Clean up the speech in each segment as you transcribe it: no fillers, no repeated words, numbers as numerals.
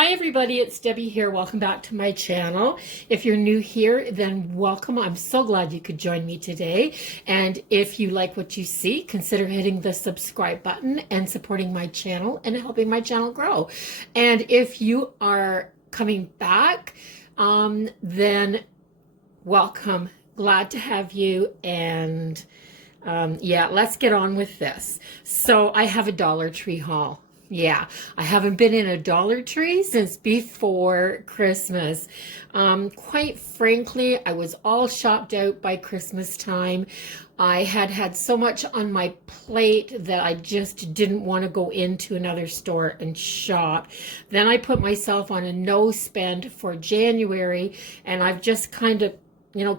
Hi everybody, it's Debbie here. Welcome back to my channel. If you're new here, then welcome. I'm so glad you could join me today. And if you like what you see, consider hitting the subscribe button and supporting my channel and helping my channel grow. And if you are coming back, then welcome. Glad to have you. And yeah, let's get on with this. So I have a Dollar Tree haul. Yeah, I haven't been in a Dollar Tree since before Christmas. Quite frankly, I was all shopped out by Christmas time. I had so much on my plate that I just didn't want to go into another store and shop. Then I put myself on a no spend for January, and I've just kind of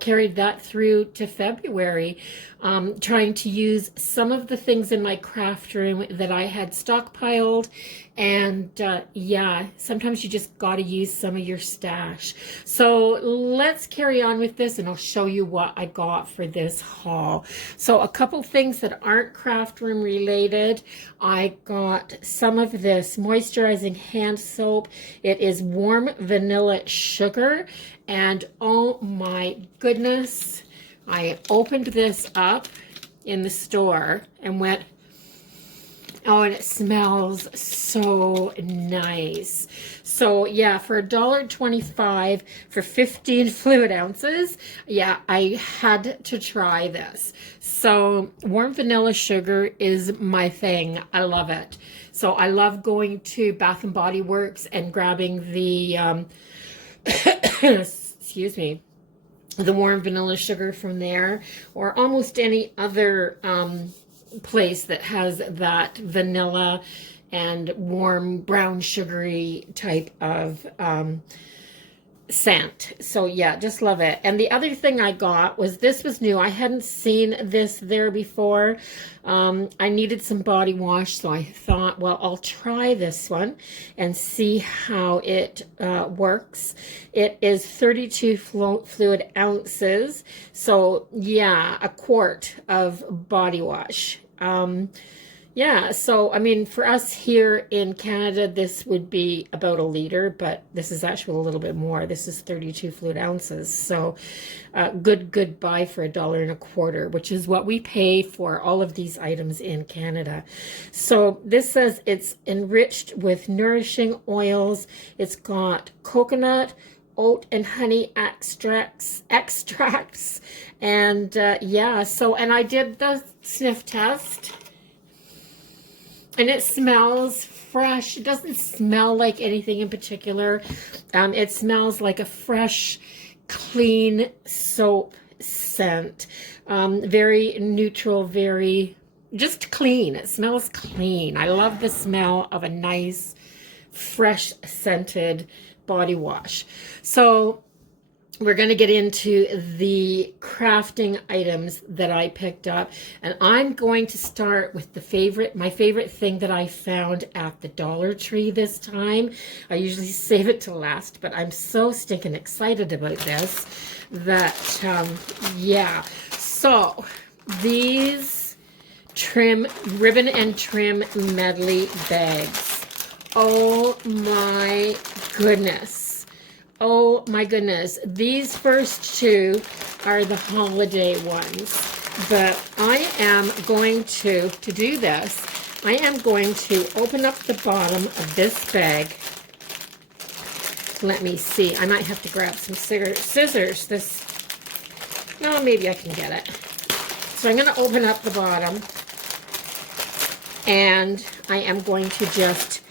carried that through to February, trying to use some of the things in my craft room that I had stockpiled. And yeah, sometimes you just got to use some of your stash. So let's carry on with this and I'll show you what I got for this haul. So a couple things that aren't craft room related. I got some of this moisturizing hand soap. It is warm vanilla sugar. And oh my goodness, I opened this up in the store and went, oh, and it smells so nice. So yeah, for $1.25 for 15 fluid ounces, yeah, I had to try this. So warm vanilla sugar is my thing. I love it. So I love going to Bath and Body Works and grabbing the excuse me, the warm vanilla sugar from there, or almost any other place that has that vanilla and warm brown sugary type of scent. So yeah, just love it. And the other thing I got was, this was new. I hadn't seen this there before. I needed some body wash, so I thought, well, I'll try this one and see how it works. It is 32 fluid ounces. So yeah, a quart of body wash. Yeah, so I mean, for us here in Canada, this would be about a liter, but this is actually a little bit more. This is 32 fluid ounces. So good buy for $1.25, which is what we pay for all of these items in Canada. So this says it's enriched with nourishing oils. It's got coconut, oat and honey extracts, and yeah, so, and I did the sniff test. And it smells fresh. It doesn't smell like anything in particular. It smells like a fresh, clean soap scent. Very neutral, very just clean. It smells clean. I love the smell of a nice, fresh scented body wash. So we're going to get into the crafting items that I picked up, and I'm going to start with my favorite thing that I found at the Dollar Tree this time. I usually save it to last, but I'm so stinking excited about this that, yeah. So these ribbon and trim medley bags. Oh my goodness. Oh my goodness, these first two are the holiday ones, but I am going to do this, I am going to open up the bottom of this bag. Let me see, I might have to grab some scissors. No, maybe I can get it. So I'm going to open up the bottom, and I am going to just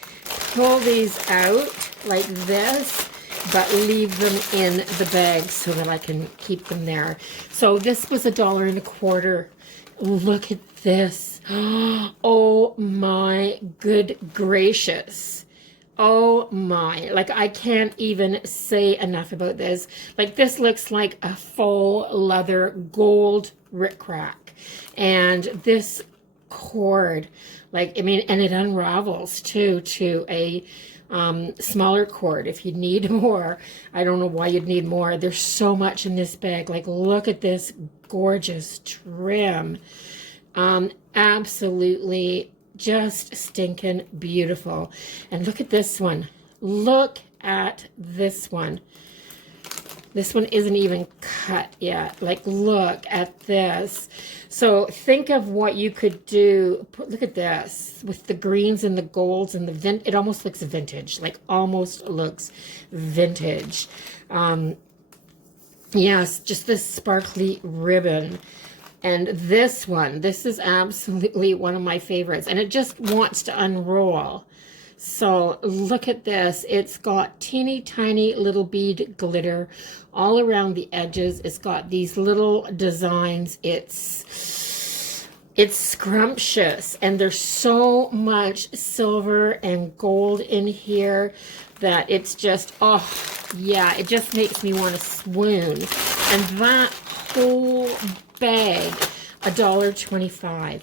pull these out like this, but leave them in the bag so that I can keep them there. So this was $1.25. Look at this. Oh my good gracious. Oh my, like I can't even say enough about this. Like this looks like a full leather gold rickrack. And this cord, like, I mean, and it unravels too to a smaller cord if you need more. I don't know why you'd need more. There's so much in this bag. Like, look at this gorgeous trim. Absolutely just stinking beautiful. And look at this one. Look at this one. This one isn't even cut yet. Like, look at this. So think of what you could do. Look at this with the greens and the golds and the it almost looks vintage. Like, almost looks vintage. Yes, just this sparkly ribbon. And this one, this is absolutely one of my favorites. And it just wants to unroll. So look at this. It's got teeny tiny little bead glitter all around the edges. It's got these little designs. It's scrumptious, and there's so much silver and gold in here that it's just, oh yeah, it just makes me want to swoon. And that whole bag, $1.25.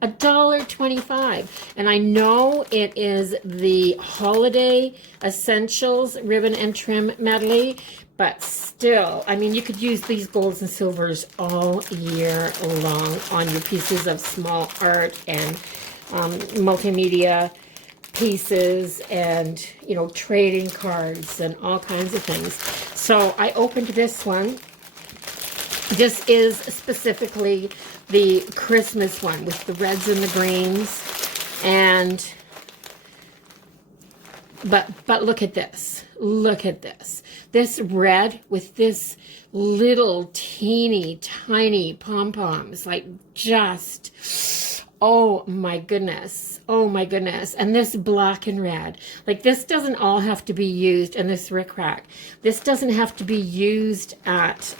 $1.25. And I know it is the Holiday Essentials Ribbon and Trim Medley, but still, I mean, you could use these golds and silvers all year long on your pieces of small art and multimedia pieces and, you know, trading cards and all kinds of things. So I opened this one. This is specifically the Christmas one with the reds and the greens. And, but look at this. Look at this. This red with this little teeny tiny pom-poms, like just, oh my goodness. Oh my goodness. And this black and red. Like, this doesn't all have to be used in this rickrack. This doesn't have to be used at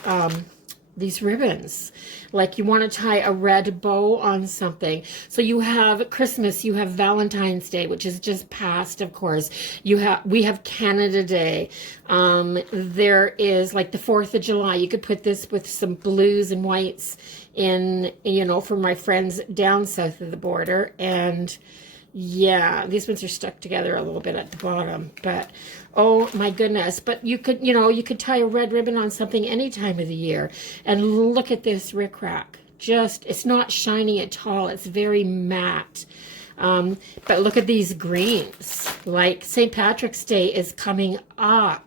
these ribbons. Like, you want to tie a red bow on something. So you have Christmas, you have Valentine's Day, which is just past, of course. We have Canada Day. There is like the 4th of July. You could put this with some blues and whites in, you know, for my friends down south of the border. And yeah, these ones are stuck together a little bit at the bottom, but oh my goodness. But you could, you know, you could tie a red ribbon on something any time of the year. And look at this rickrack. Just, it's not shiny at all. It's very matte. But look at these greens. Like, St. Patrick's Day is coming up.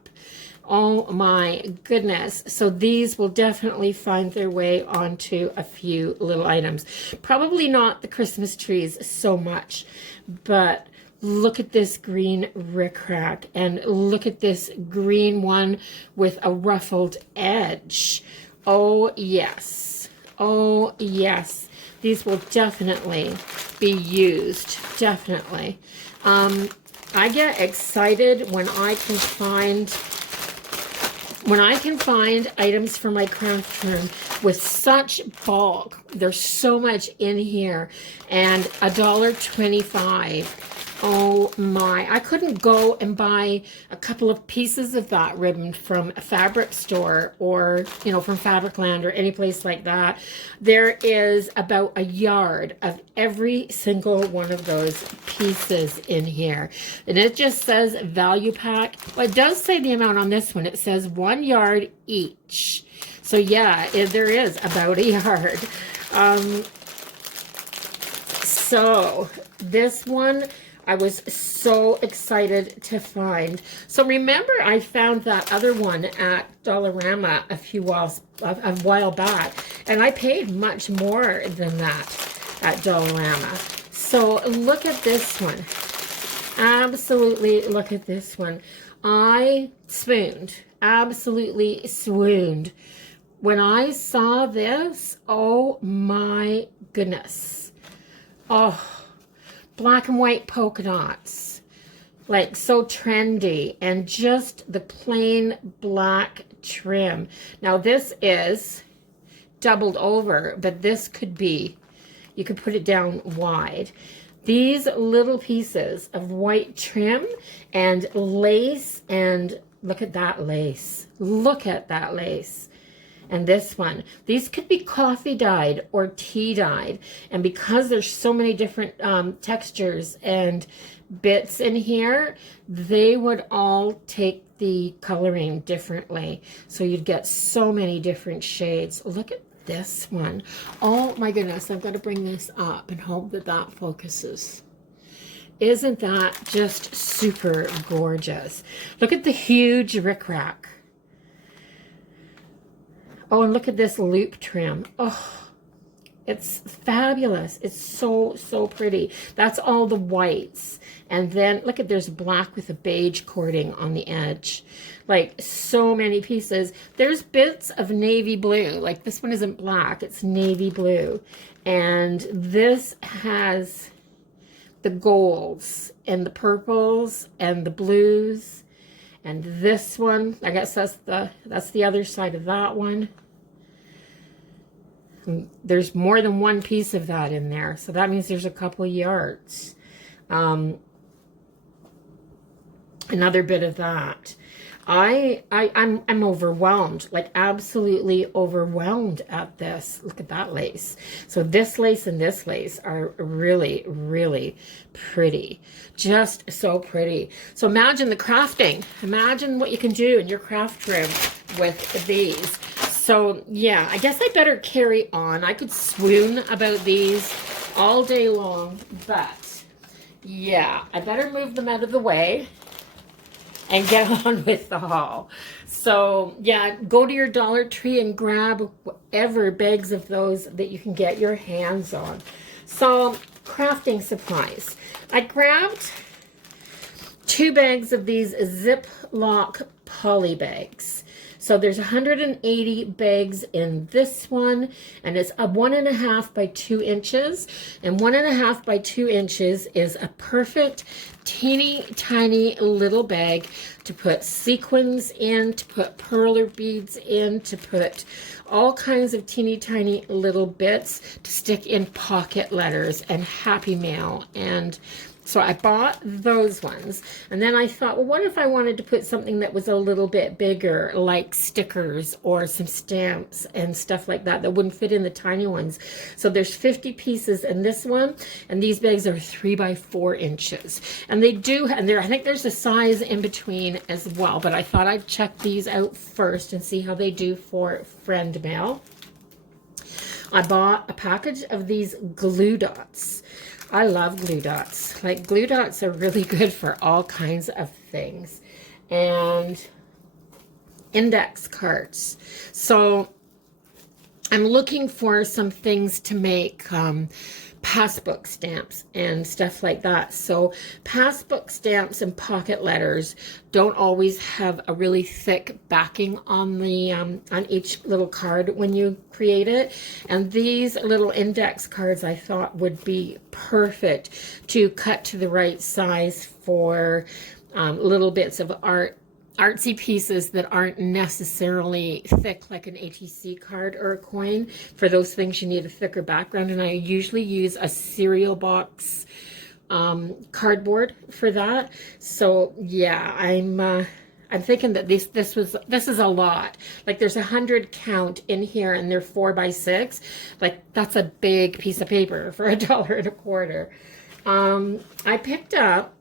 Oh my goodness. So these will definitely find their way onto a few little items. Probably not the Christmas trees so much, but look at this green rickrack, and look at this green one with a ruffled edge. Oh yes. Oh yes. These will definitely be used. Definitely. I get excited when I can find items for my craft room with such bulk. There's so much in here, and $1.25. Oh my, I couldn't go and buy a couple of pieces of that ribbon from a fabric store or, you know, from Fabricland or any place like that. There is about a yard of every single one of those pieces in here. And it just says value pack. Well, it does say the amount on this one. It says 1 yard each. So yeah, there is about a yard. So this one, I was so excited to find. So remember, I found that other one at Dollarama a while back, and I paid much more than that at Dollarama. So look at this one. Absolutely look at this one. I swooned. Absolutely swooned. When I saw this, oh my goodness. Oh, black and white polka dots, like so trendy, and just the plain black trim. Now this is doubled over, but this could be, you could put it down wide. These little pieces of white trim and lace, and look at that lace. Look at that lace. And this one, these could be coffee dyed or tea dyed. And because there's so many different textures and bits in here, they would all take the coloring differently. So you'd get so many different shades. Look at this one. Oh my goodness, I've got to bring this up and hope that that focuses. Isn't that just super gorgeous? Look at the huge rickrack. Oh, and look at this loop trim. Oh, it's fabulous. It's so, so pretty. That's all the whites. And then look at, there's black with a beige cording on the edge. Like, so many pieces. There's bits of navy blue. Like, this one isn't black, it's navy blue. And this has the golds and the purples and the blues. And this one, I guess that's the other side of that one. And there's more than one piece of that in there, so that means there's a couple yards. Another bit of that. I'm overwhelmed, like absolutely overwhelmed at this. Look at that lace. So this lace and this lace are really, really pretty. Just so pretty. So imagine the crafting. Imagine what you can do in your craft room with these. So yeah, I guess I better carry on. I could swoon about these all day long, but yeah, I better move them out of the way and get on with the haul. So yeah, go to your Dollar Tree and grab whatever bags of those that you can get your hands on. So crafting supplies. I grabbed 2 bags of these Ziploc poly bags. So there's 180 bags in this one, and it's a 1.5 by 2 inches. And 1.5 by 2 inches is a perfect teeny tiny little bag to put sequins in, to put perler beads in, to put all kinds of teeny tiny little bits to stick in pocket letters and Happy Mail. And so I bought those ones, and then I thought, well, what if I wanted to put something that was a little bit bigger, like stickers or some stamps and stuff like that, that wouldn't fit in the tiny ones. So there's 50 pieces in this one, and these bags are 3 by 4 inches. And they do, and I think there's a size in between as well, but I thought I'd check these out first and see how they do for friend mail. I bought a package of these glue dots. I love glue dots. Like, glue dots are really good for all kinds of things. And index cards. So I'm looking for some things to make passbook stamps and stuff like that. So passbook stamps and pocket letters don't always have a really thick backing on the on each little card when you create it. And these little index cards I thought would be perfect to cut to the right size for little bits of artsy pieces that aren't necessarily thick like an ATC card or a coin. For those things you need a thicker background, and I usually use a cereal box cardboard for that. So yeah, I'm thinking that this is a lot. Like, there's 100 count in here, and they're 4 by 6. Like, that's a big piece of paper for $1.25. I picked up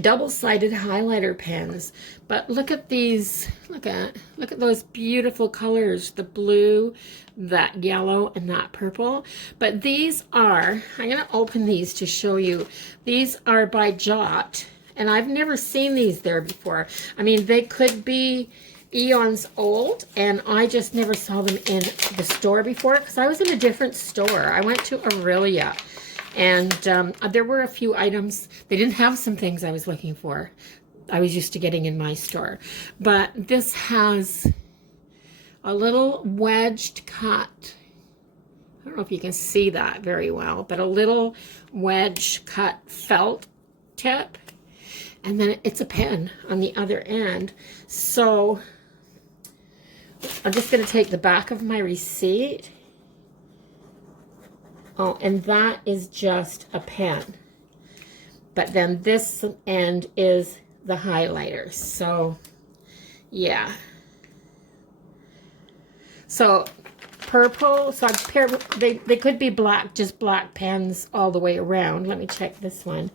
double-sided highlighter pens, but look at these. Look at those beautiful colors, the blue, that yellow, and that purple. But these are, I'm going to open these to show you. These are by Jot, and I've never seen these there before. I mean, they could be eons old, and I just never saw them in the store before, because I was in a different store. I went to Aurelia. And there were a few items. They didn't have some things I was looking for. I was used to getting in my store. But this has a little wedged cut. I don't know if you can see that very well, but a little wedge cut felt tip. And then it's a pen on the other end. So I'm just going to take the back of my receipt. Oh, and that is just a pen. But then this end is the highlighter. So, yeah. So, purple. So, I paired, they could be black, just black pens all the way around. Let me check this one.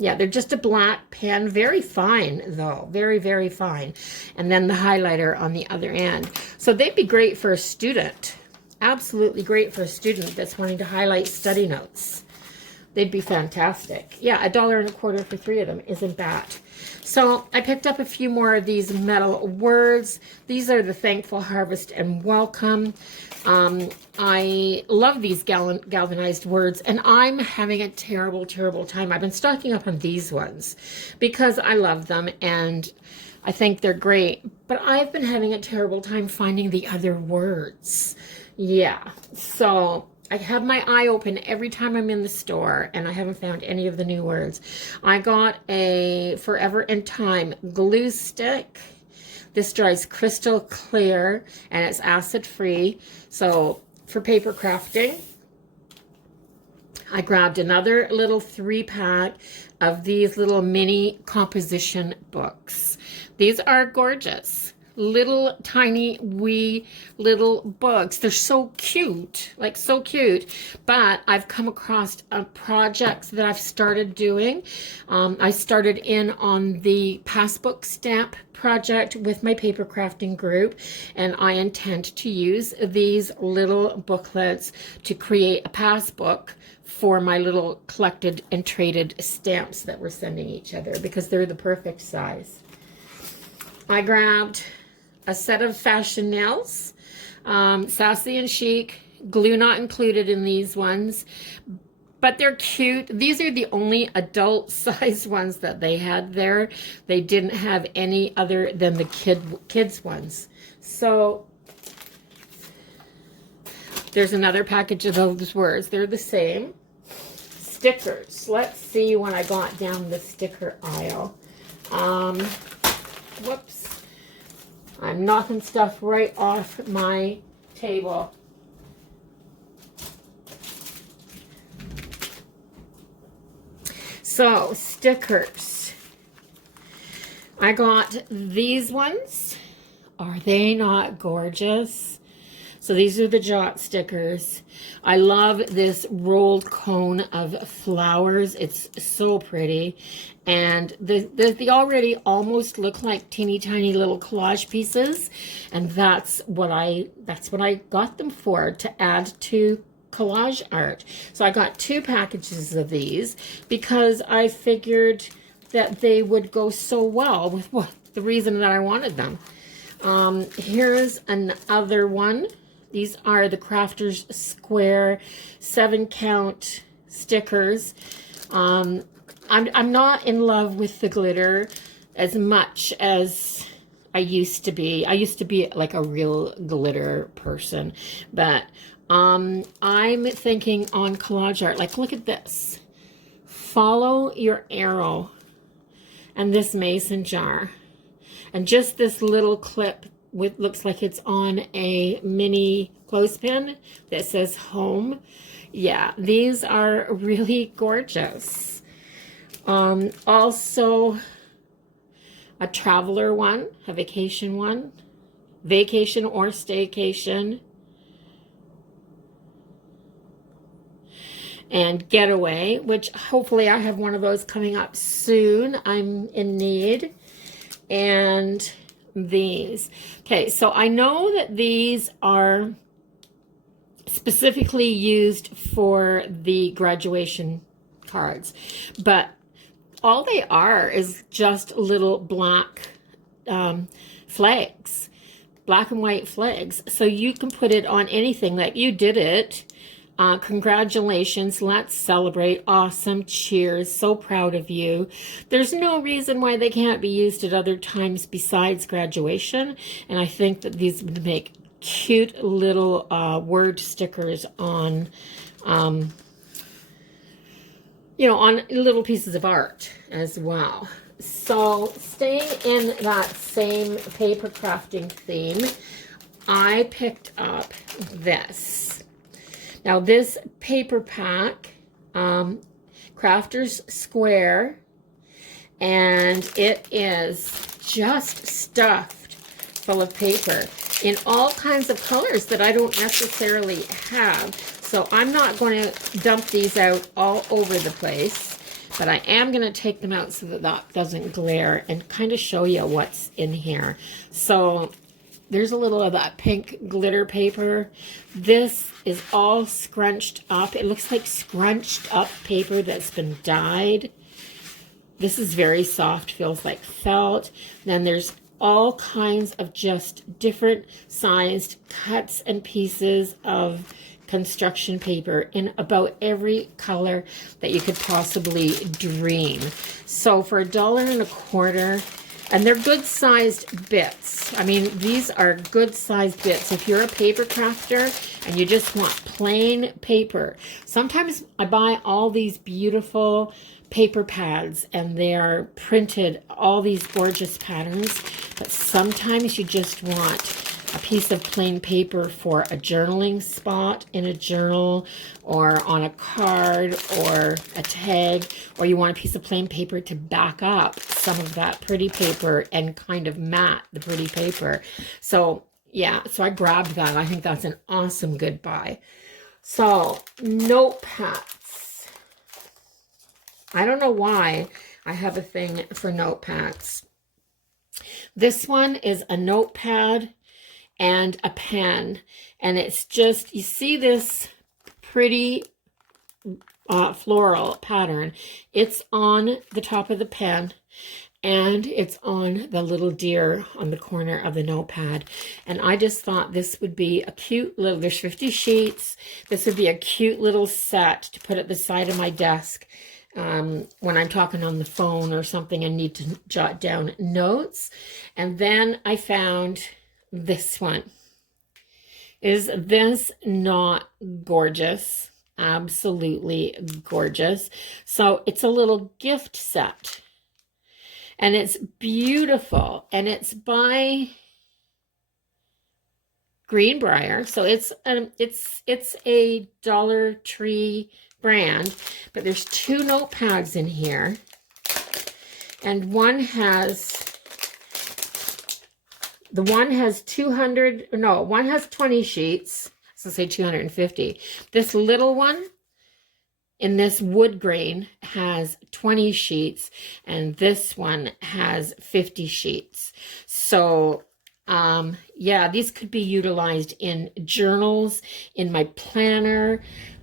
Yeah, they're just a black pen. Very fine, though. Very, very fine. And then the highlighter on the other end. So, they'd be great for a student. Absolutely great for a student that's wanting to highlight study notes. they'd be fantastic. Yeah, $1.25 for 3 of them isn't bad. So I picked up a few more of these metal words. These are the Thankful, Harvest, and Welcome. I love these galvanized words, and I'm having a terrible, terrible time. I've been stocking up on these ones because I love them and I think they're great, but I've been having a terrible time finding the other words. Yeah, so I have my eye open every time I'm in the store, and I haven't found any of the new words. I got a Forever in Time glue stick. This dries crystal clear, and it's acid-free. So for paper crafting, I grabbed another little 3-pack of these little mini composition books. These are gorgeous. Little tiny wee little books. They're so cute, like so cute. But I've come across projects that I've started doing. I started in on the passbook stamp project with my paper crafting group, and I intend to use these little booklets to create a passbook for my little collected and traded stamps that we're sending each other because they're the perfect size. I grabbed a set of fashion nails, Sassy and Chic, glue not included in these ones, but they're cute. These are the only adult size ones that they had there. They didn't have any other than the kids ones. So there's another package of those words. They're the same. Stickers. Let's see when I got down the sticker aisle. Whoops. I'm knocking stuff right off my table. So, stickers. I got these ones. Are they not gorgeous? So these are the Jot stickers. I love this rolled cone of flowers. It's so pretty. And they already almost look like teeny tiny little collage pieces. And that's what I got them for, to add to collage art. So I got 2 packages of these because I figured that they would go so well with the reason that I wanted them. Here's another one. These are the Crafters Square 7-count stickers. I'm not in love with the glitter as much as I used to be. I used to be like a real glitter person, but I'm thinking on collage art. Like, look at this. Follow your arrow and this mason jar. And just this little clip with, looks like it's on a mini clothespin that says home. Yeah, these are really gorgeous. Also a traveler one, a vacation one, vacation or staycation, and getaway, which hopefully I have one of those coming up soon. I'm in need. And these. Okay, so I know that these are specifically used for the graduation cards, but all they are is just little black flags, black and white flags. So you can put it on anything. Like, you did it. Congratulations, let's celebrate, awesome, cheers, so proud of you. There's no reason why they can't be used at other times besides graduation, and I think that these would make cute little word stickers on, you know, on little pieces of art as well. So staying in that same paper crafting theme, I picked up this. Now this paper pack, Crafters Square, and it is just stuffed full of paper in all kinds of colors that I don't necessarily have. So I'm not going to dump these out all over the place, but I am going to take them out so that that doesn't glare and kind of show you what's in here. So There's a little of that pink glitter paper. This is all scrunched up. It looks like scrunched up paper that's been dyed. This is very soft, feels like felt. Then there's all kinds of just different sized cuts and pieces of construction paper in about every color that you could possibly dream. So for $1.25, and they're good sized bits. I mean, these are good sized bits. If you're a paper crafter and you just want plain paper, sometimes I buy all these beautiful paper pads and they are printed all these gorgeous patterns, but sometimes you just want a piece of plain paper for a journaling spot in a journal or on a card or a tag, or you want a piece of plain paper to back up some of that pretty paper and kind of mat the pretty paper. So yeah, so I grabbed that. I think that's an awesome good buy. So notepads. I don't know why I have a thing for notepads. This one is a notepad and a pen, and it's just, you see this pretty floral pattern. It's on the top of the pen and it's on the little deer on the corner of the notepad, and I just thought this would be a cute little, there's 50 sheets, this would be a cute little set to put at the side of my desk when I'm talking on the phone or something and need to jot down notes. And then I found this one. Is this not gorgeous? Absolutely gorgeous. So it's a little gift set and it's beautiful, and it's by Greenbrier. So it's a Dollar Tree brand, but there's 2 notepads in here, and one has 20 sheets. So say 250. This little one in this wood grain has 20 sheets, and this one has 50 sheets. So yeah, these could be utilized in journals, in my planner.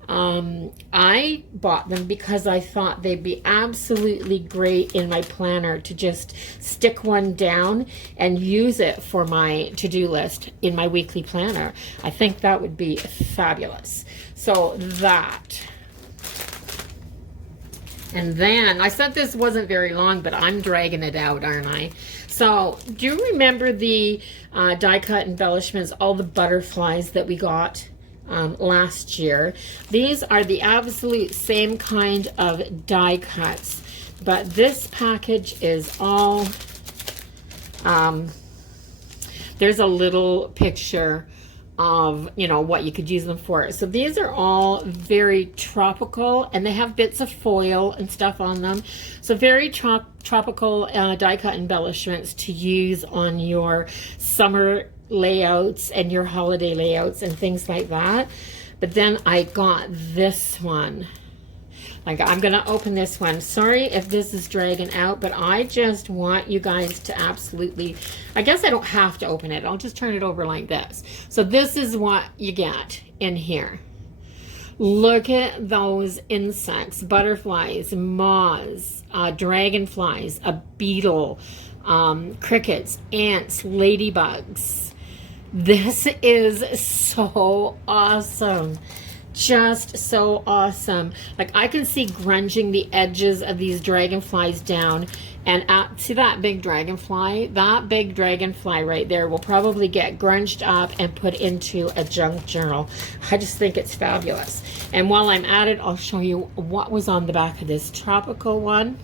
I bought them because I thought they'd be absolutely great in my planner to just stick one down and use it for my to-do list in my weekly planner. I think that would be fabulous. So that. And then I said this wasn't very long, but I'm dragging it out, aren't I? So do you remember the die cut embellishments, all the butterflies that we got last year? These are the absolute same kind of die cuts, but this package is all, there's a little picture of, you know, what you could use them for. So these are all very tropical, and they have bits of foil and stuff on them. So very tropical die cut embellishments to use on your summer layouts and your holiday layouts and things like that. But then I got this one. Like, I'm gonna open this one. Sorry if this is dragging out, but I just want you guys to absolutely, I guess I don't have to open it. I'll just turn it over like this. So this is what you get in here. Look at those insects, butterflies, moths, dragonflies, a beetle, crickets, ants, ladybugs. This is so awesome. Just so awesome. Like, I can see grunging the edges of these dragonflies down, and see that big dragonfly? That big dragonfly right there will probably get grunged up and put into a junk journal. I just think it's fabulous. And while I'm at it, I'll show you what was on the back of this tropical one.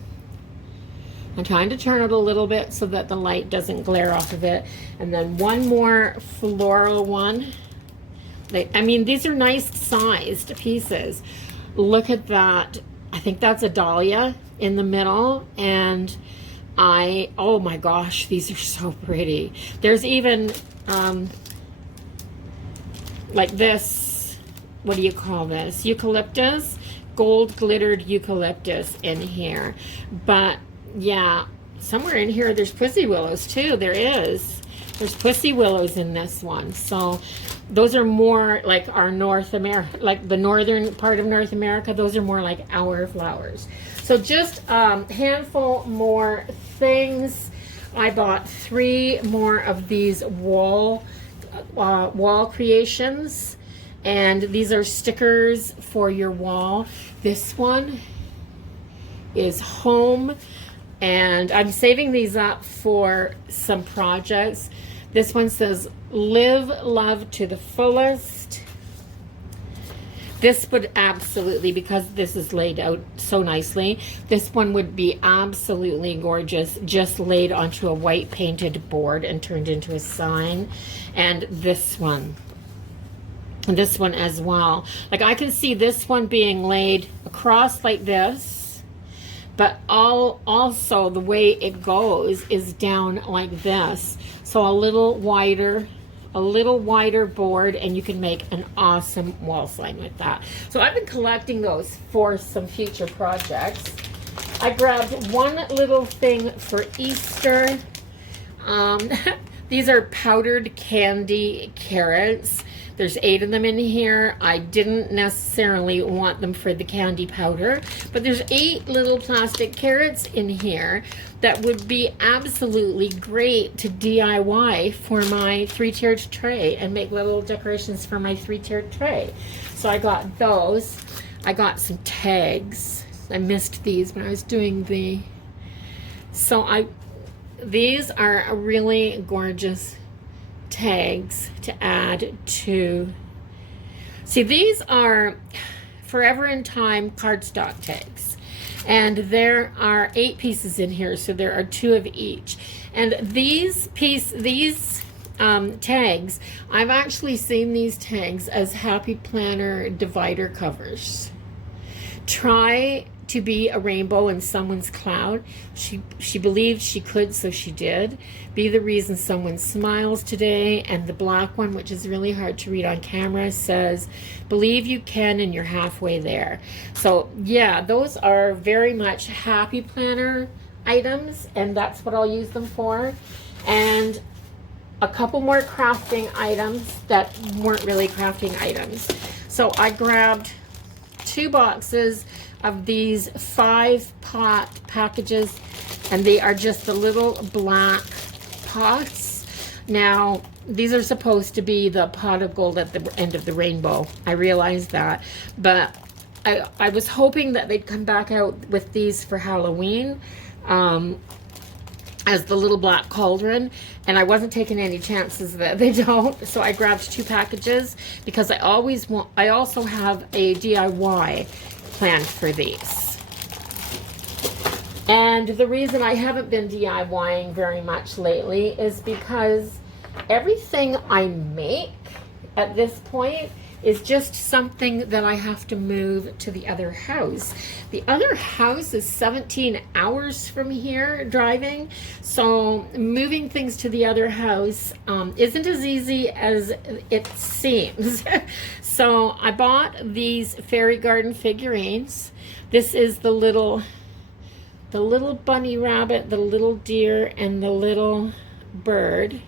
I'm trying to turn it a little bit so that the light doesn't glare off of it. And then one more floral one. I mean, these are nice sized pieces. Look at that. I think that's a dahlia in the middle. And oh my gosh, these are so pretty. There's even like this, what do you call this? Eucalyptus, gold glittered eucalyptus in here. But yeah, somewhere in here there's pussy willows too. There is. There's pussy willows in this one. So those are more like our North America, like the northern part of North America. Those are more like our flowers. So just a handful more things. I bought 3 more of these wall creations. And these are stickers for your wall. This one is home. And I'm saving these up for some projects. This one says, live love to the fullest. This would absolutely, because this is laid out so nicely, this one would be absolutely gorgeous, just laid onto a white painted board and turned into a sign. And this one as well. Like I can see this one being laid across like this, but also the way it goes is down like this. So a little wider board, and you can make an awesome wall sign with that. So I've been collecting those for some future projects. I grabbed one little thing for Easter. These are powdered candy carrots. There's 8 of them in here. I didn't necessarily want them for the candy powder, but there's 8 little plastic carrots in here that would be absolutely great to DIY for my 3-tiered tray and make little decorations for my 3-tiered tray. So I got those. I got some tags. I missed these when I was doing the... These are a really gorgeous tags to add to. See, these are Forever in Time cardstock tags, and there are 8 pieces in here, so there are 2 of each. And these tags, I've actually seen these tags as Happy Planner divider covers. Try to be a rainbow in someone's cloud. She believed she could, so she did. Be the reason someone smiles today. And the black one, which is really hard to read on camera, says, believe you can and you're halfway there. So yeah, those are very much Happy Planner items, and that's what I'll use them for. And a couple more crafting items that weren't really crafting items. So I grabbed 2 boxes of these 5-pot packages, and they are just the little black pots. Now, these are supposed to be the pot of gold at the end of the rainbow. I realize that, but I was hoping that they'd come back out with these for Halloween as the little black cauldron, and I wasn't taking any chances that they don't. So I grabbed 2 packages because I also have a DIY planned for these. And the reason I haven't been DIYing very much lately is because everything I make at this point is just something that I have to move to the other house. The other house is 17 hours from here driving, so moving things to the other house isn't as easy as it seems. So I bought these fairy garden figurines. This is the little bunny rabbit, the little deer, and the little bird.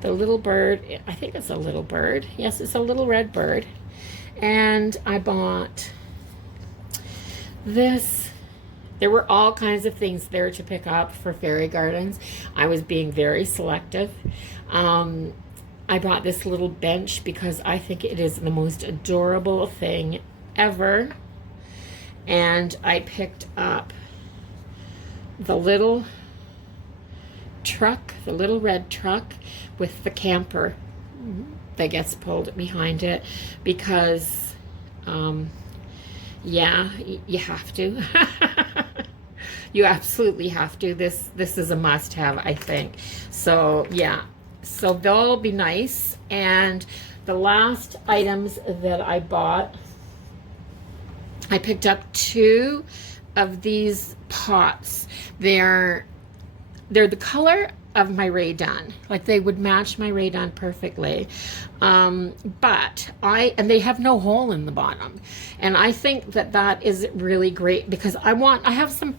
The little bird, I think it's a little bird. Yes, it's a little red bird. And I bought this. There were all kinds of things there to pick up for fairy gardens. I was being very selective. I bought this little bench because I think it is the most adorable thing ever. And I picked up the little truck, the little red truck with the camper that gets pulled behind it because yeah, you have to. You absolutely have to. This is a must-have, I think. So yeah, so they'll be nice. And the last items that I bought, I picked up 2 of these pots. They're the color of my Rae Dunn. Like, they would match my Rae Dunn perfectly. And they have no hole in the bottom. And I think that is really great because I have some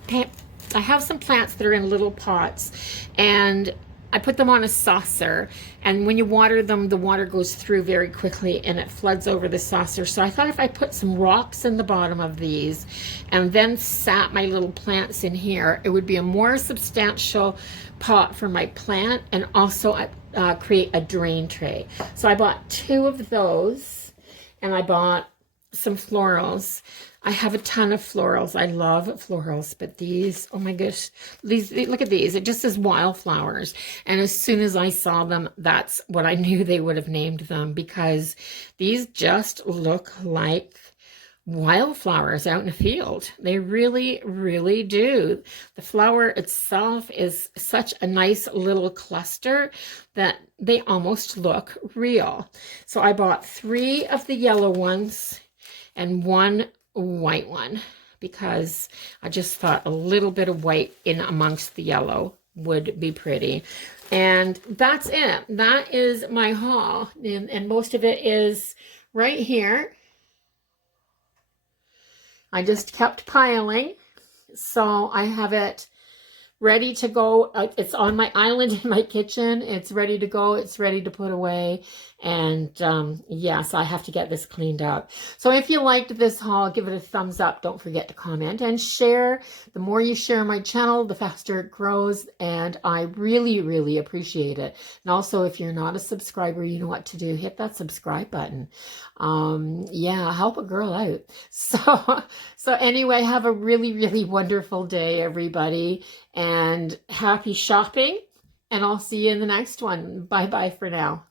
I have some plants that are in little pots, and I put them on a saucer, and when you water them, the water goes through very quickly and it floods over the saucer. So I thought if I put some rocks in the bottom of these and then sat my little plants in here, it would be a more substantial pot for my plant, and also create a drain tray. So I bought 2 of those, and I bought some florals. I have a ton of florals. I love florals, but these, oh my gosh, these, look at these. It just says wildflowers. And as soon as I saw them, that's what I knew they would have named them, because these just look like wildflowers out in a field. They really, really do. The flower itself is such a nice little cluster that they almost look real. So I bought 3 of the yellow ones and 1 white one, because I just thought a little bit of white in amongst the yellow would be pretty. And that's it. That is my haul, and most of it is right here. I just kept piling, so I have it ready to go. It's on my island in my kitchen. It's ready to go. It's ready to put away. And yes, I have to get this cleaned up. So if you liked this haul, give it a thumbs up. Don't forget to comment and share. The more you share my channel, the faster it grows. And I really, really appreciate it. And also, if you're not a subscriber, you know what to do. Hit that subscribe button. Yeah, help a girl out. So anyway, have a really, really wonderful day, everybody. And happy shopping. And I'll see you in the next one. Bye-bye for now.